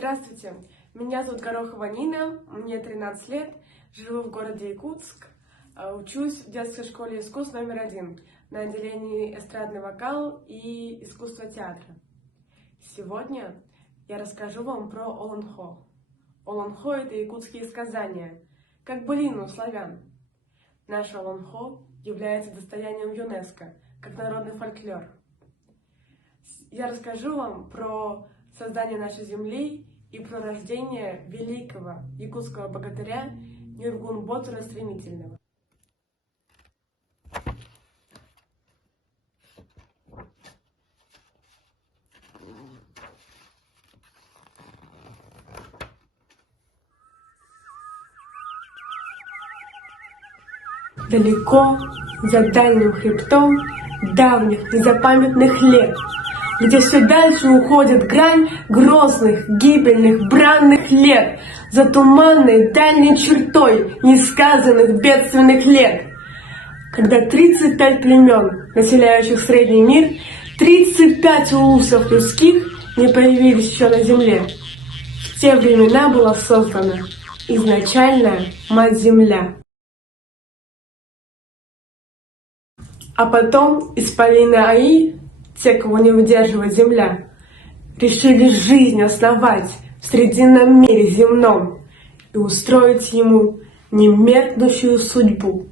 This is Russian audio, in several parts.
Здравствуйте, меня зовут Горохова Нина, мне 13 лет, живу в городе Якутск, учусь в детской школе искусств номер 1 на отделении эстрадный вокал и искусство театра. Сегодня я расскажу вам про Олонхо. Олонхо — это якутские сказания, как былины у славян. Наш Олонхо является достоянием ЮНЕСКО, как народный фольклор. Я расскажу вам про создание нашей земли и про рождение великого якутского богатыря Нюргун Ботура Стремительного. Далеко, за дальним хребтом давних незапамятных лет, где все дальше уходит грань грозных, гибельных, бранных лет, за туманной дальней чертой несказанных бедственных лет, когда 35 племен, населяющих средний мир, 35 улусов людских не появились еще на земле. В те времена была создана изначальная Мать-Земля. А потом исполины Аи, те, кого не выдерживает земля, решили жизнь основать в срединном мире земном и устроить ему немеркнущую судьбу.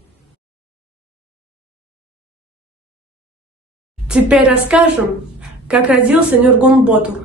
Теперь расскажем, как родился Нюргун Ботур.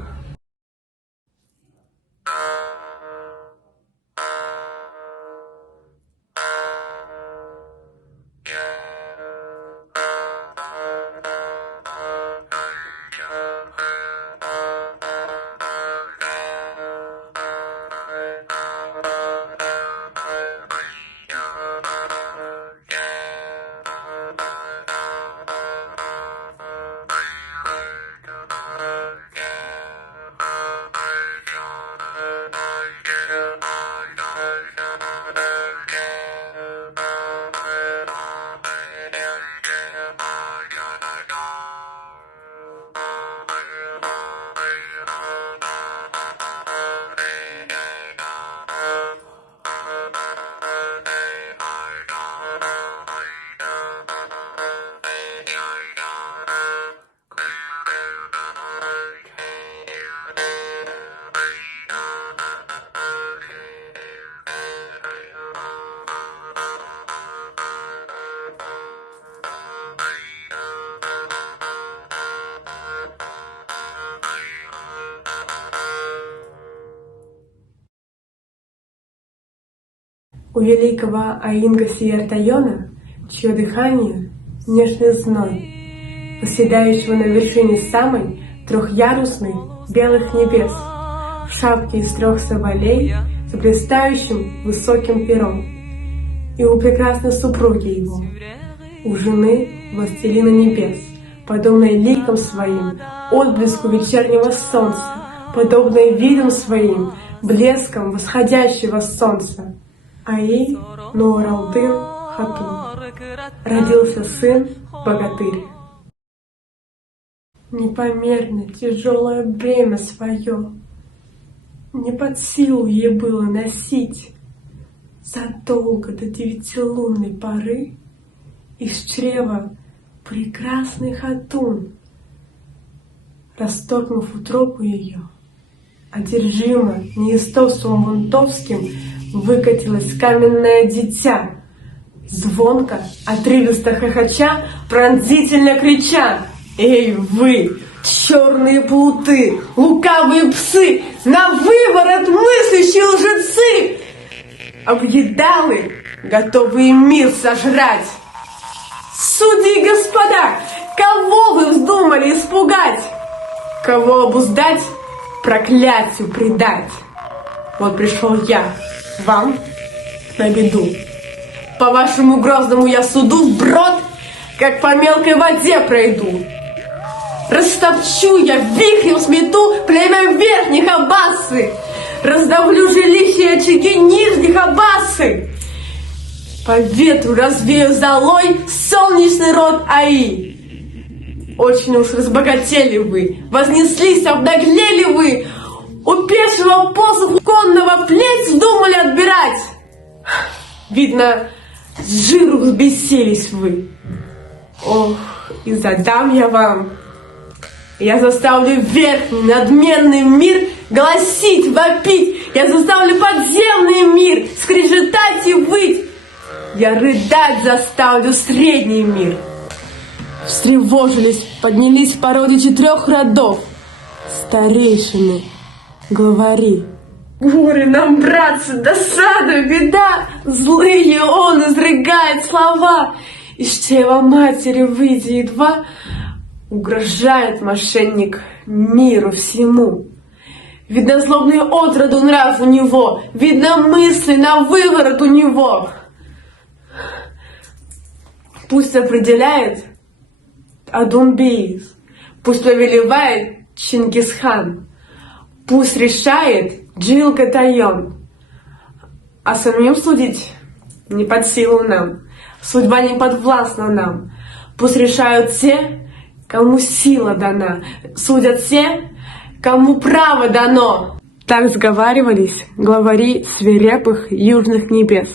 У великого Аинга Сиертайона, чье дыхание — нежный зной, восседающего на вершине самой трехярусной белых небес, в шапке из 3 соболей с блистающим высоким пером, и у прекрасной супруги его, у жены властелина небес, подобной ликам своим, отблеску вечернего солнца, подобной видом своим, блеском восходящего солнца. Аи Нуралдын Хатун. Родился сын богатырь. Непомерно тяжелое бремя свое не под силу ей было носить задолго до 9-лунной поры из чрева прекрасный Хатун, расторгнув утробу ее, одержимо неистовством бунтовским, выкатилось каменное дитя, звонко, отрывисто хохоча, пронзительно крича: «Эй вы, черные плуты, лукавые псы, на выворот мыслящие лжецы! Объедалы, готовые мир сожрать! Судьи и господа, кого вы вздумали испугать? Кого обуздать, проклятию предать? Вот пришел я вам на беду. По вашему грозному я суду вброд, как по мелкой воде пройду. Растопчу я, вихрем смету племя верхних аббасы, раздавлю жилища и очаги нижних аббасы. По ветру развею золой солнечный род Аи. Очень уж разбогатели вы, вознеслись, обнаглели вы, У пешего посоху конного плеть вздумали отбирать. Видно, с жиру взбесились вы. Ох, и задам я вам. Я заставлю верхний, надменный мир гласить, вопить. Я заставлю подземный мир скрежетать и выть. Я рыдать заставлю средний мир. Встревожились, поднялись по родичи 3 родов. Старейшины, главари. Горе нам, братцы, досада, беда. Злые он изрыгает слова. Из чрева матери выйдя едва, угрожает мошенник миру всему. Видно, злобный отроду нрав у него, видно, мысли на выворот у него. Пусть определяет Адун-Беиз, пусть повелевает Чингисхан, пусть решает Джилгатайон, а самим судить не под силу нам, судьба не подвластна нам. Пусть решают те, кому сила дана, судят те, кому право дано. Так сговаривались главари свирепых южных небес.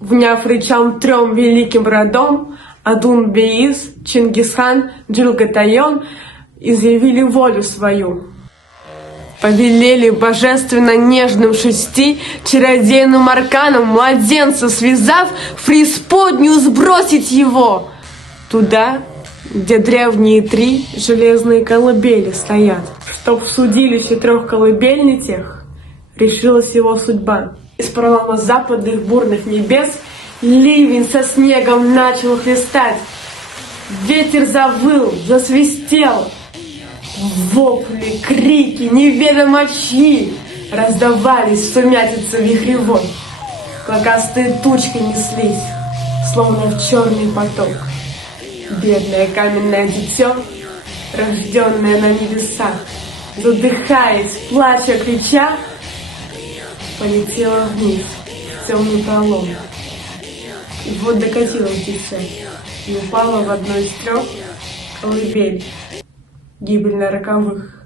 Вняв речам 3 великим родом, Адун-Беиз, Чингисхан, Джилгатайон изъявили волю свою. Повелели божественно нежным 6 чародейным арканом младенца связав, в преисподнюю сбросить его туда, где древние 3 железные колыбели стоят, чтоб в судилище 3 колыбельный тех решилась его судьба. Из пролома западных бурных небес ливень со снегом начал хлестать. Ветер завыл, засвистел. Вопли, крики, неведомо чьи раздавались в сумятице вихревой. Клокастые тучки неслись, словно в черный поток. Бедное каменное дитё, рожденное на небесах, задыхаясь, плача, крича, полетело вниз в темный пролом. И вот докатилось дитя и упало в одну из 3 колыбель гибельно роковых.